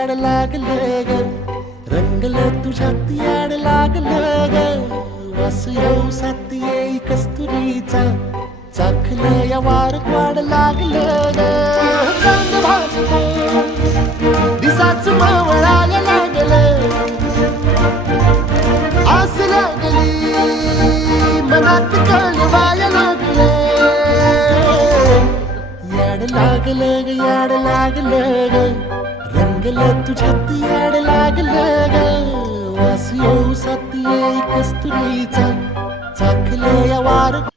याड लागलं ग, रंगलं तुझ्यात याड लागलं ग. वास येऊ साथ येई कस्तुरीचा, चाखलं या वार वाढ लागलं ग. चांद भाजलं दिसाच मावळायला लागलं, आस लागली मनात कळवायला लागलं. याड लागलं ग, याड लागलं ग, रंगलं तुझ्यात याड लागलं ग. वास येऊ साथ येई कस्तुरीचा, चाखलं या वार